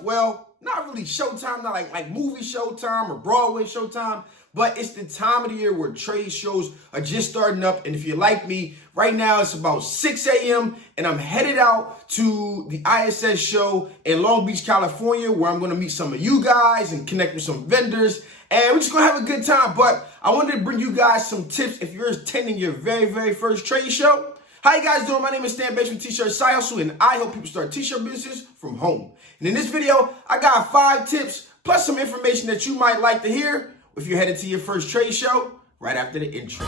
Well, not really showtime, not like movie showtime or Broadway showtime, but it's the time of the year where trade shows are just starting up. And if you're like me, right now it's about 6 a.m. and I'm headed out to the ISS show in Long Beach, California, where I'm going to meet some of you guys and connect with some vendors. And we're just going to have a good time. But I wanted to bring you guys some tips if you're attending your very first trade show. How you guys doing? My name is Stan Bates from T-Shirt Side Hustle, and I help people start t-shirt business from home. And in this video, I got 5 tips plus some information that you might like to hear if you're headed to your first trade show right after the intro.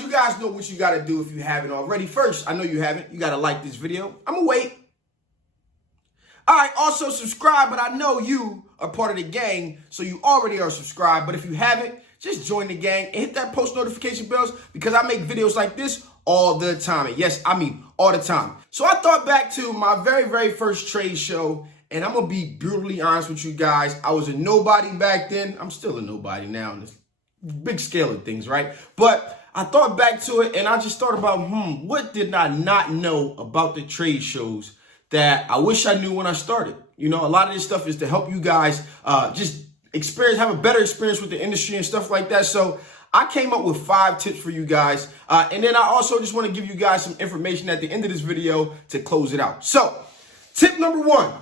You guys know what you got to do if you haven't already. First, I know you haven't. You got to like this video. I'm going to wait. All right, also subscribe, but I know you are part of the gang, so you already are subscribed. But if you haven't, just join the gang and hit that post notification bells because I make videos like this all the time. And yes, I mean all the time. So I thought back to my very first trade show, and I'm going to be brutally honest with you guys. I was a nobody back then. I'm still a nobody now in this big scale of things, right? But I thought back to it and I just thought about, what did I not know about the trade shows that I wish I knew when I started? You know, a lot of this stuff is to help you guys just have a better experience with the industry and stuff like that. So I came up with 5 tips for you guys. And then I also just want to give you guys some information at the end of this video to close it out. So tip number 1.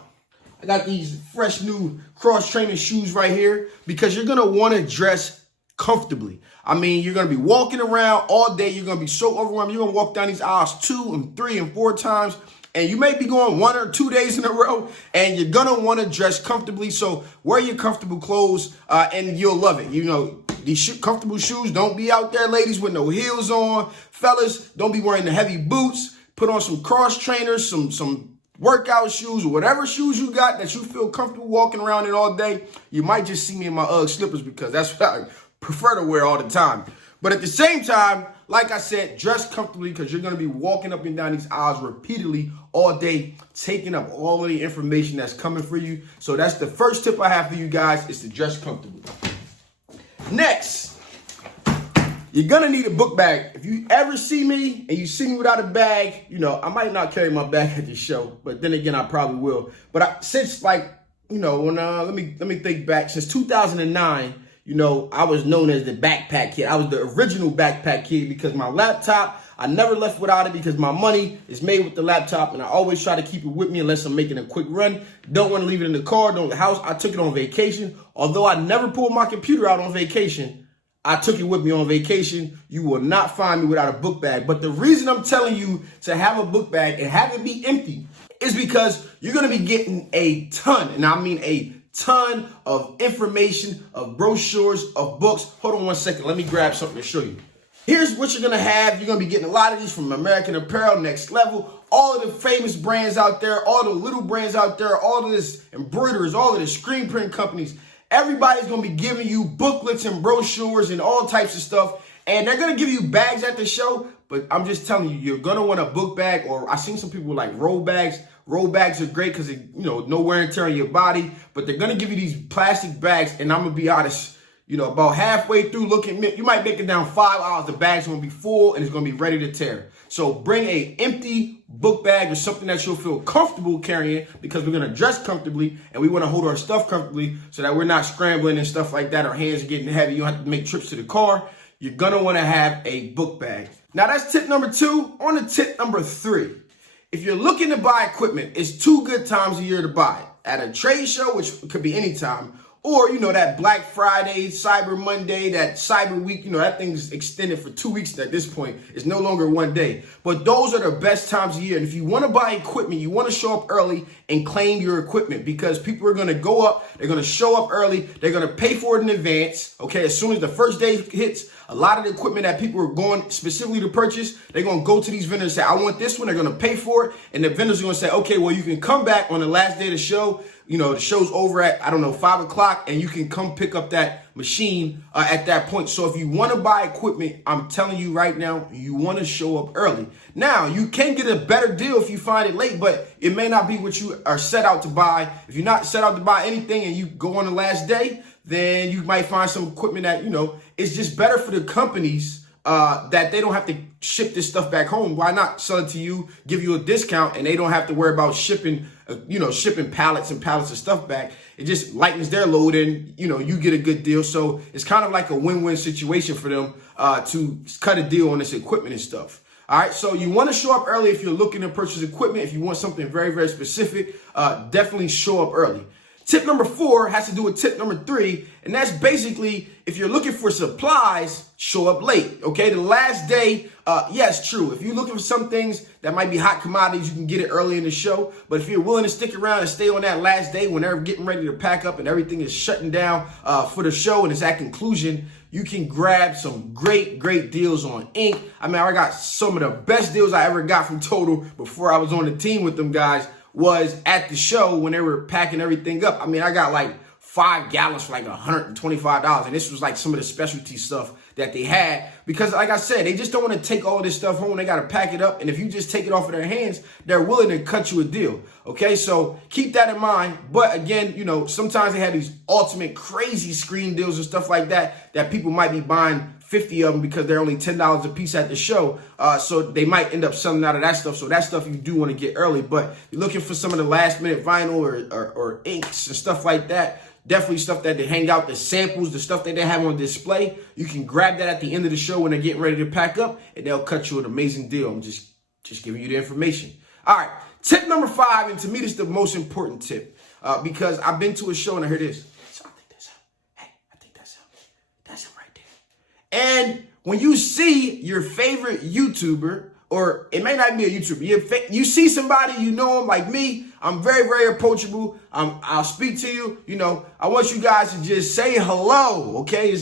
I got these fresh new cross-training shoes right here because you're going to want to dress comfortably. I mean, you're going to be walking around all day. You're going to be so overwhelmed. You're going to walk down these aisles 2 and 3 and 4 times. And you may be going 1 or 2 days in a row. And you're going to want to dress comfortably. So wear your comfortable clothes and you'll love it. You know, these comfortable shoes. Don't be out there, ladies, with no heels on. Fellas, don't be wearing the heavy boots. Put on some cross trainers, some workout shoes, or whatever shoes you got that you feel comfortable walking around in all day. You might just see me in my UGG slippers because that's what I prefer to wear all the time. But at the same time, like I said, dress comfortably because you're going to be walking up and down these aisles repeatedly all day, taking up all of the information that's coming for you. So that's the first tip I have for you guys, is to dress comfortably. Next, you're going to need a book bag. If you ever see me and you see me without a bag, you know, I might not carry my bag at the show, but then again, I probably will. But since let me think back, since 2009, you know, I was known as the backpack kid. I was the original backpack kid because my laptop, I never left without it because my money is made with the laptop and I always try to keep it with me unless I'm making a quick run. Don't want to leave it in the car, don't the house. I took it on vacation. Although I never pulled my computer out on vacation, I took it with me on vacation. You will not find me without a book bag. But the reason I'm telling you to have a book bag and have it be empty is because you're going to be getting a ton, and I mean a ton of information, of brochures, of books. Hold on one second. Let me grab something to show you. Here's what you're going to have. You're going to be getting a lot of these from American Apparel, Next Level, all of the famous brands out there, all the little brands out there, all of this embroiderers, all of the screen print companies. Everybody's going to be giving you booklets and brochures and all types of stuff. And they're going to give you bags at the show. But I'm just telling you, you're going to want a book bag, or I've seen some people like roll bags. Roll bags are great because, no wear and tear on your body, but they're going to give you these plastic bags. And I'm going to be honest, about halfway through you might make it down 5 hours. The bag's going to be full and it's going to be ready to tear. So bring a empty book bag or something that you'll feel comfortable carrying because we're going to dress comfortably and we want to hold our stuff comfortably so that we're not scrambling and stuff like that. Our hands are getting heavy. You don't have to make trips to the car. You're going to want to have a book bag. Now that's tip number 2. On to tip number 3. If you're looking to buy equipment, it's 2 good times a year to buy it. At a trade show, which could be any time, or, that Black Friday, Cyber Monday, that Cyber Week, that thing's extended for 2 weeks at this point. It's no longer one day. But those are the best times of year. And if you want to buy equipment, you want to show up early and claim your equipment because people are going to go up. They're going to show up early. They're going to pay for it in advance. Okay, as soon as the first day hits, A lot of the equipment that people are going specifically to purchase, they're going to go to these vendors and say, I want this one. They're going to pay for it. And the vendors are going to say, okay, well, you can come back on the last day of the show. You know, the show's over at, I don't know, 5 o'clock, and you can come pick up that machine at that point. So if you want to buy equipment, I'm telling you right now, you want to show up early. Now, you can get a better deal if you find it late, but it may not be what you are set out to buy. If you're not set out to buy anything and you go on the last day, then you might find some equipment that, you know, is just better for the companies that they don't have to ship this stuff back home. Why not sell it to you, give you a discount, and they don't have to worry about shipping, shipping pallets and pallets of stuff back. It just lightens their load and, you know, you get a good deal. So it's kind of like a win-win situation for them to cut a deal on this equipment and stuff. All right, so you want to show up early if you're looking to purchase equipment. If you want something very, very specific, definitely show up early. Tip number 4 has to do with tip number 3, and that's basically if you're looking for supplies, show up late, okay? The last day, yes, true. If you're looking for some things that might be hot commodities, you can get it early in the show. But if you're willing to stick around and stay on that last day when they're getting ready to pack up and everything is shutting down for the show and it's at conclusion, you can grab some great, great deals on ink. I mean, I got some of the best deals I ever got from Total before I was on the team with them guys. Was at the show when they were packing everything up. I mean, I got like 5 gallons for like $125. And this was like some of the specialty stuff that they had. Because like I said, they just don't want to take all this stuff home. They got to pack it up. And if you just take it off of their hands, they're willing to cut you a deal. Okay, so keep that in mind. But again, you know, sometimes they have these ultimate crazy screen deals and stuff like that that people might be buying 50 of them because they're only $10 a piece at the show. So they might end up selling out of that stuff. So that stuff you do want to get early. But you're looking for some of the last minute vinyl or inks and stuff like that. Definitely stuff that they hang out, the samples, the stuff that they have on display. You can grab that at the end of the show when they're getting ready to pack up, and they'll cut you an amazing deal. I'm just giving you the information. All right, tip number 5, and to me this is the most important tip because I've been to a show and I heard this. So I think that's him. Hey, I think that's him. That's him right there. And when you see your favorite YouTuber, or it may not be a YouTuber, you see somebody, you know them like me, I'm very, very approachable. I'll speak to you. You know, I want you guys to just say hello, okay?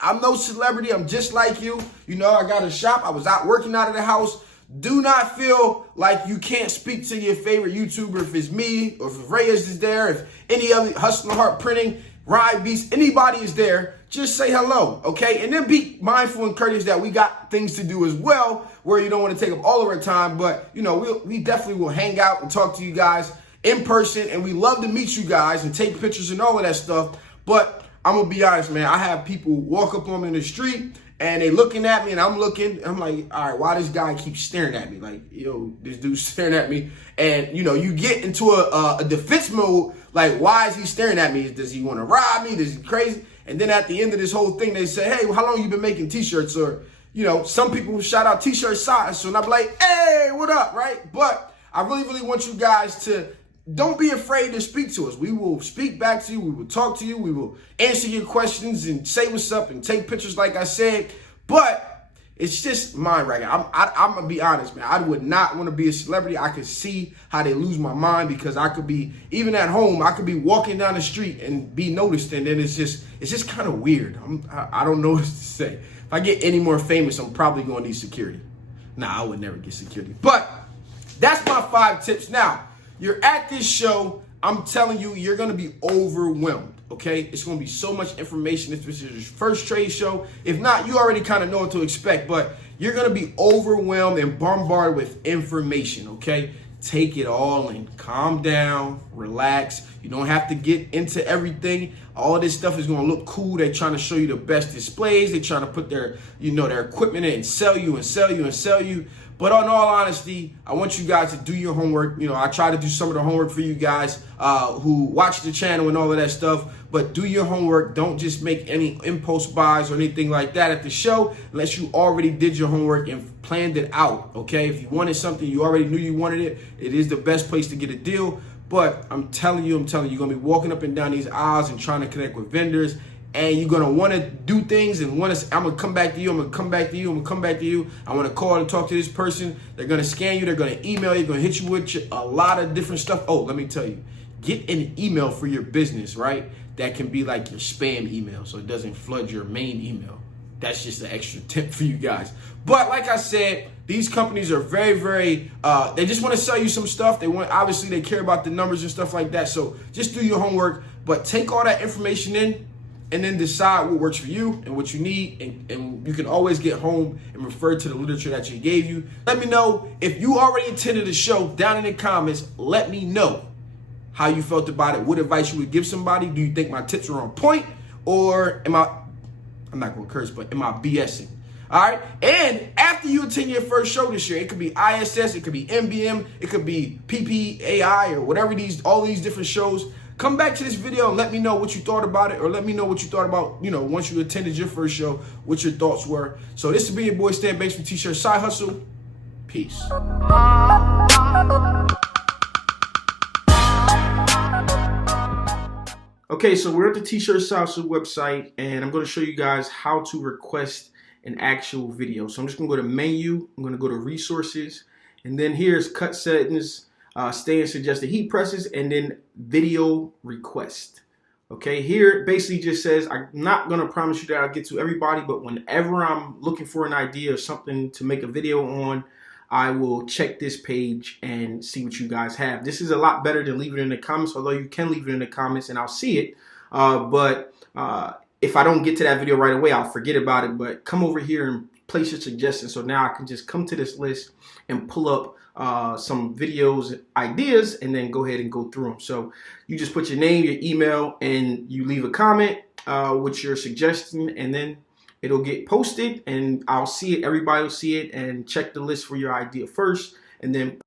I'm no celebrity. I'm just like you. You know, I got a shop. I was out working out of the house. Do not feel like you can't speak to your favorite YouTuber if it's me or if Reyes is there, if any other Hustling Heart Printing, Ride Beast, anybody is there, just say hello, okay? And then be mindful and courteous that we got things to do as well where you don't want to take up all of our time, but, you know, we definitely will hang out and talk to you guys in person, and we love to meet you guys and take pictures and all of that stuff. But I'm going to be honest, man, I have people walk up on me in the street, and they looking at me, and I'm looking, and I'm like, all right, why this guy keeps staring at me? Like, yo, this dude's staring at me. And, you know, you get into a defense mode, like, why is he staring at me? Does he want to rob me? Is he crazy? And then at the end of this whole thing, they say, hey, well, how long you been making T-shirts? Or, you know, some people shout out T-shirt size. So I'm like, hey, what up, right? But I really, really want you guys to don't be afraid to speak to us. We will speak back to you. We will talk to you. We will answer your questions and say what's up and take pictures like I said. But it's just mine right now. I'm going to be honest, man. I would not want to be a celebrity. I could see how they lose my mind because I could be, even at home, I could be walking down the street and be noticed. And then it's just kind of weird. I don't know what to say. If I get any more famous, I'm probably going to need security. Nah, I would never get security. But that's my 5 tips. Now, you're at this show. I'm telling you, you're going to be overwhelmed. Okay, it's going to be so much information. If this is your first trade show, if not, you already kind of know what to expect, but you're going to be overwhelmed and bombarded with information. Okay, take it all in. Calm down, relax. You don't have to get into everything. All this stuff is going to look cool. They're trying to show you the best displays. They're trying to put their equipment in and sell you and sell you and sell you. But in all honesty, I want you guys to do your homework. You know, I try to do some of the homework for you guys who watch the channel and all of that stuff. But do your homework. Don't just make any impulse buys or anything like that at the show unless you already did your homework and planned it out, okay? If you wanted something, you already knew you wanted it, it is the best place to get a deal. But I'm telling you, you're going to be walking up and down these aisles and trying to connect with vendors. And you're going to want to do things and want to, I'm going to come back to you, I'm going to come back to you, I'm going to come back to you. I want to call and talk to this person. They're going to scan you. They're going to email you. They're going to hit you with a lot of different stuff. Oh, let me tell you, get an email for your business, right? That can be like your spam email so it doesn't flood your main email. that's just an extra tip for you guys. But like I said, these companies are very, very, they just want to sell you some stuff. Obviously they care about the numbers and stuff like that. So just do your homework, but take all that information in and then decide what works for you and what you need. And you can always get home and refer to the literature that you gave you. Let me know if you already attended the show down in the comments. Let me know how you felt about it, what advice you would give somebody. Do you think my tips are on point, or I'm not going to curse, but am I BSing? All right. And after you attend your first show this year, it could be ISS, it could be NBM, it could be PPAI, or whatever all these different shows. Come back to this video and let me know what you thought about it, or let me know what you thought about, once you attended your first show, what your thoughts were. So this has been your boy Stan Banks from T-Shirt Side Hustle. Peace. Okay, so we're at the T-Shirt Side Hustle website, and I'm going to show you guys how to request an actual video. So I'm just going to go to menu, I'm going to go to resources, and then here's cut settings, stay and suggested heat presses, and then video request. Okay, here it basically just says, I'm not going to promise you that I'll get to everybody, but whenever I'm looking for an idea or something to make a video on, I will check this page and see what you guys have. This is a lot better than leaving it in the comments, although you can leave it in the comments and I'll see it. But if I don't get to that video right away, I'll forget about it. But come over here and place your suggestions. So now I can just come to this list and pull up some videos, ideas, and then go ahead and go through them. So you just put your name, your email, and you leave a comment with your suggestion, and then it'll get posted and I'll see it. Everybody will see it, and check the list for your idea first, and then